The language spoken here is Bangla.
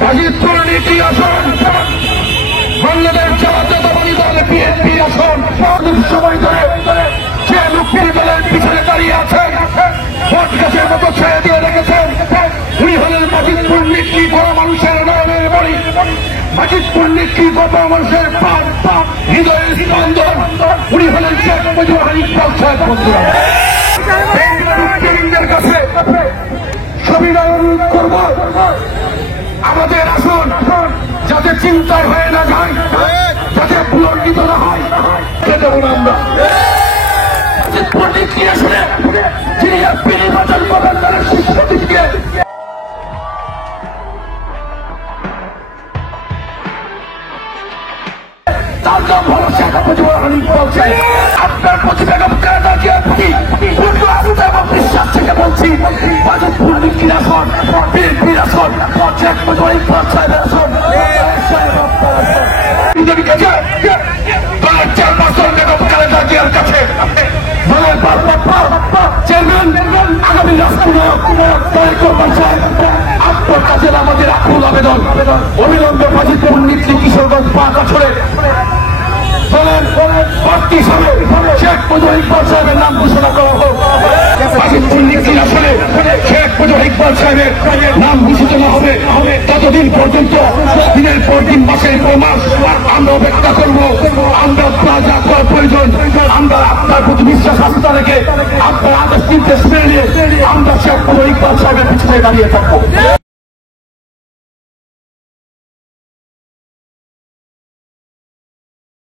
গাজীপুর নীতি আসন, বাংলাদেশ জাতীয়তাবাদী দল বিএনপি আসন, অনেক সময় ধরে যে মুক্তির দলের পিছনে দাঁড়িয়ে আছেন, ভোট গাছের মতো ছেড়ে দিয়ে রেখেছেন, উনি হলেন গাজীপুর নীতি গণ মানুষের নয়নের মণি, গাজীপুর নীতি গণ মানুষের প্রাণ হৃদয়ের স্পন্দন, উনি হলেন শেখ মুজিবুর ইকবাল সাহেব। বন্ধুরা, মুক্তির কাছে সবিনয় করব, আমাদের আসন যাতে চিন্তায় হয়ে না যায়, যাতে পুনর্লিত না হয়, যেমন আমরা আসলে যিনি এমপি নির্বাচন করবেন তাদের শিক্ষার্থীকে তার নাম হলো শেখ মুজিবুর ইকবাল সাহেব। আপনার প্রতি বেগম খালেদা জিয়ার প্রতি পূর্ণ আস্থা এবং বিশ্বাস থেকে বলছি, গাজীপুর নীতির আসন, বিএনপির আসন, শেখ মুজিবুর ইকবাল সাহেবের আসন, চেয়ারপারসন বেগম খালেদা জিয়ার কাছে আগামী রাষ্ট্রনায়ক তারেক রহমান সাহেব আপনার কাছে আমাদের আকুল আবেদন, অবিলম্বে গাজীপুর নীতি কিশোরগঞ্জ 5 আসরে প্রার্থী হিসাবে শেখ মুজিবুর ইকবাল সাহেবের নাম ঘোষণা করা হোক। গাজীপুর নীতির আসলে শেখ মুজিবুর ইকবাল সাহেবের নাম ঘোষিত না হবে ততদিন পর্যন্ত দিনের পর দিন, মাসের পর মাস আমরা অপেক্ষা করব। আমরা যা করার প্রয়োজন, আমরা আপনার প্রতি বিশ্বাস আস্থা রেখে আপনার আদেশ নির্দেশ মেনে নিয়ে আমরা শেখ মুজিবুর ইকবাল সাহেবের পিছনে দাঁড়িয়ে থাকবো।